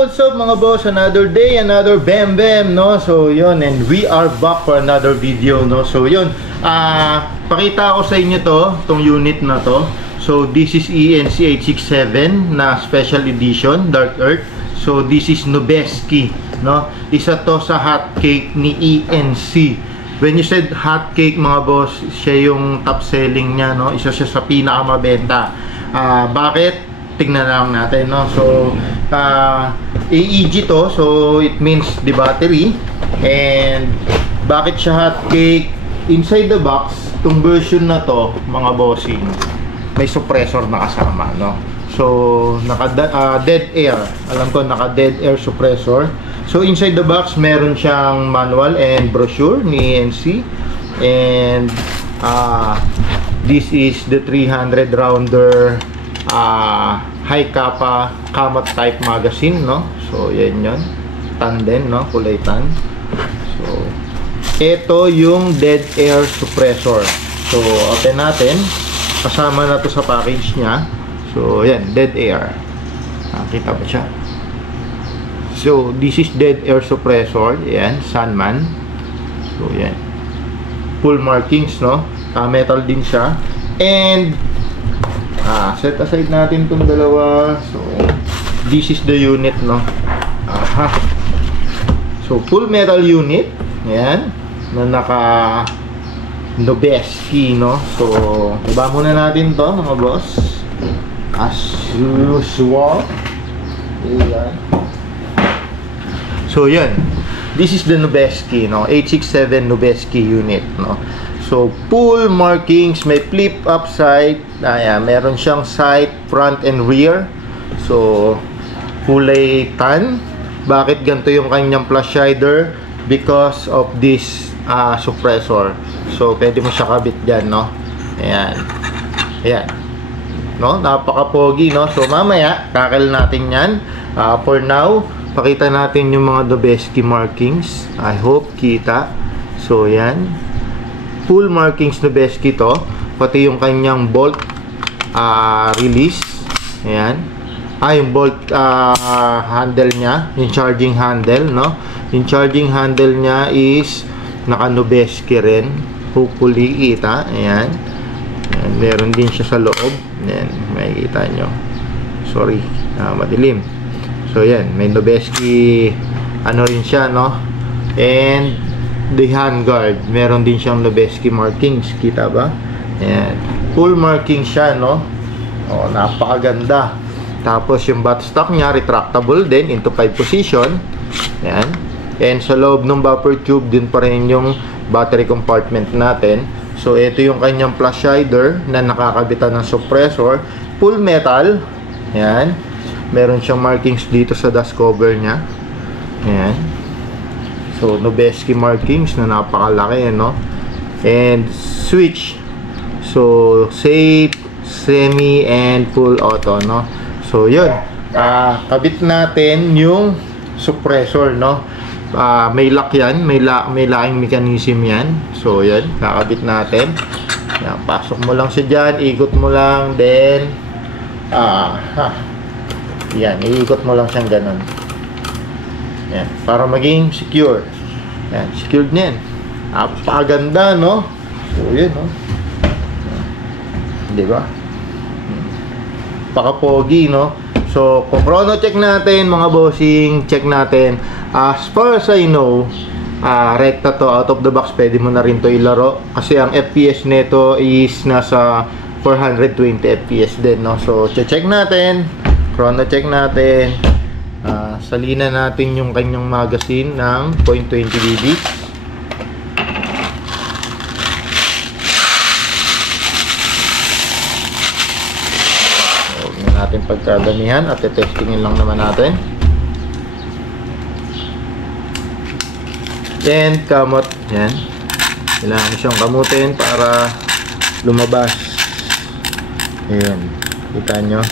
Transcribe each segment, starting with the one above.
what's up mga boss? Another day, another bam bam, no? So yun, and we are back for another video, no? So yun, pakita ko sa inyo tong unit na to. So this is ENC 867 na special edition Dark Earth. So this is Nobeski, no? Isa to sa hot cake ni ENC. When you said hot cake mga boss, siya yung top selling niya, no? Isa siya sa pinakamabenta. Bakit? Tingnan lang natin, no? So AEG to, so it means the battery. And bakit siya hot cake? Inside the box, itong version na to mga bossing, may suppressor na kasama, no? So naka dead air, alam ko naka dead air suppressor. So inside the box meron siyang manual and brochure ni ENC. And this is the 300 rounder high kappa kamat type magazine, no? So yan yun, tan din, no? Kulay tan. So ito yung dead air suppressor. So open natin, kasama na to sa package niya. So yan, dead air, nakita ba siya? So this is dead air suppressor. Yan, Sunman. So yan, full markings, no? Metal din siya. And set aside natin itong dalawa. So this is the unit, no? So full metal unit. Yan, na naka Nobeski, no? So iba muna natin to mga boss, as usual. Yan. So yan, this is the Nobeski, no? 867 Nobeski unit, no? So full markings, may flip up sight. Ayan, meron siyang sight front and rear. So kulay tan. Bakit ganito yung kanyang flash hider? Because of this suppressor. So pwede mo siya kabit dyan, no? Ayan. Ayan, no? Napaka-pogy, no? So mamaya kakal natin yan. For now, pakita natin yung mga Nobeski markings. I hope kita. So yan, full markings Nobeski to, pati yung kanyang bolt release. Ayan, yung bolt handle nya, yung charging handle, no? Yung charging handle nya is naka Nobeski rin, hopefully kita. Ayan. Ayan, meron din siya sa loob. Ayan, makikita nyo. Sorry, madilim. So yan, may Nobeski ano rin siya, no? And the handguard, meron din siyang Nobeski markings, kita ba? Ayan, full marking siya, no? Oh, napakaganda. Tapos yung buttstock niya retractable din into 5 position. Ayan. And sa loob ng buffer tube din pa rin yung battery compartment natin. So ito yung kanyang flash hider na nakakabitan ng suppressor, full metal. Ayan, meron siyang markings dito sa dust cover niya. Ayan. So Nobeski markings na napakalaki, no? And switch, so safe, semi, and full auto, no? So yun, kabit natin yung suppressor, no? May lock yan, may locking mechanism yan. So yan, kakabit natin. Yan, pasok mo lang siya dyan, ikot mo lang, then yan, iikot mo lang siyang ganun. Yan, para maging secure. Yan, secured na yan. Napakaganda, no? So yun, no? Diba? Paka-pogy, no? So kung chrono check natin mga bossing, check natin. As far as I know, rekta to, out of the box, pwede mo na rin to ilaro. Kasi ang FPS nito is nasa 420 FPS din, no? So check natin, chrono check natin. Salina natin yung kanyang magazine ng 0.20 BB. Huwag na natin pagkadamihan at testingin lang naman natin. And kamot, yan, kailangan siyang kamutin para lumabas. Ayan, kita nyo.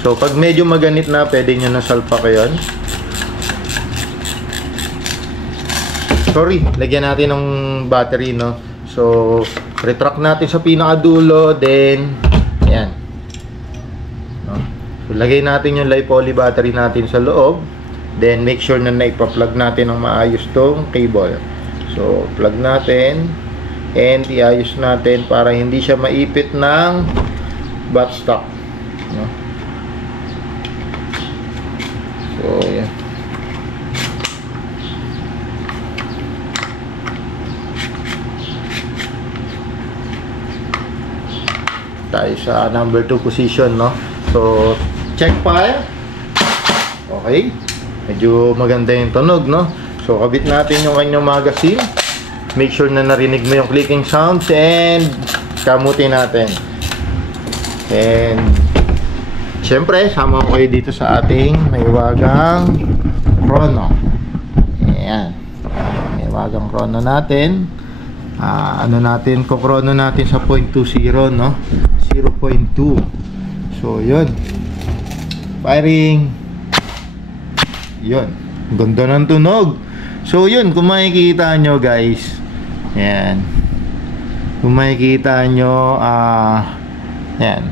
So pag medyo maganit na, pwede nyo na salpak yun. Sorry, lagyan natin ng battery, no? So retract natin sa pinakadulo, then ayan, no? So lagay natin yung LiPoly battery natin sa loob. Then make sure na naipa-plug natin ng maayos tong cable. So plug natin and iayos natin para hindi siya maipit ng buttstock, no? So yan. Tayo sa number 2 position, no? So check fire. Okay, medyo maganda yung tunog, no? So kabit natin yung kanyang magazine. Make sure na narinig mo yung clicking sounds and kamutin natin. And syempre, sama ko kayo dito sa ating maiwagang chrono. Ayan, maiwagang chrono natin. Ano natin, kukrono natin sa 0.20, no? 0.2. So yun, firing. Yun, ganda ng tunog. So yun, kung makikita nyo guys, yan, kung makikita nyo, yan,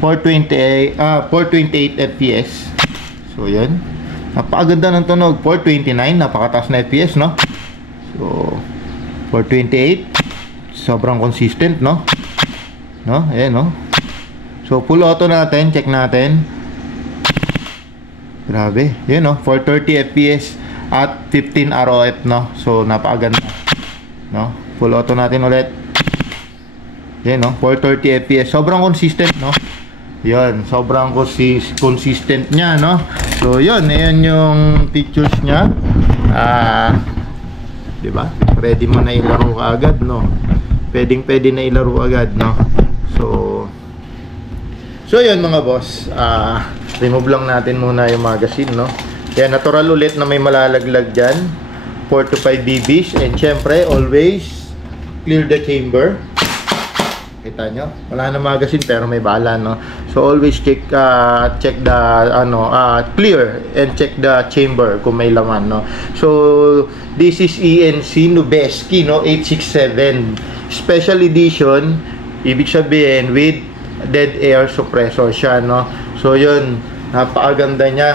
428 fps. So yun, napakaganda ng tunog. 429, napakataas na fps, no? So 428, sobrang consistent, no? No? Ayan, no? So full auto natin, check natin. Grabe, yun, no? 430 fps at 15 ROF, no? So napakaganda, no? Full auto natin ulit. Yan, no? 430 fps, sobrang consistent, no? Yun, sobrang consistent niya, no? So yun, ayan yung features niya. Diba? Ready mo na ilaro agad, no? Pwede na ilaro agad, no? So yun mga boss, remove lang natin muna yung magazine, no? Kaya natural ulit na may malalaglag dyan, 4 to 5 BBs. And syempre, always clear the chamber. Kita nyo? Wala na magazine pero may bala, no? So always check the clear and check the chamber kung may laman, no? So this is ENC Nubeski, no? 867 special edition. Ibig sabihin with dead air suppressor siya, no? So yun, napakaganda niya.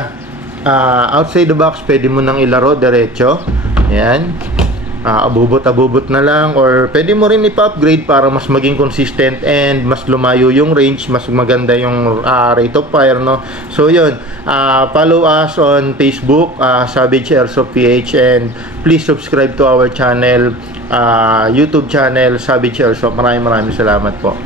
Outside the box, pwede mo nang ilaro diretso. Ayan. Abubot na lang, or pwede mo rin ipa-upgrade para mas maging consistent and mas lumayo yung range, mas maganda yung rate of fire, no? So yun, follow us on Facebook, Savage Airsoft PH, and please subscribe to our channel, YouTube channel, Savage Airsoft. Maraming salamat po.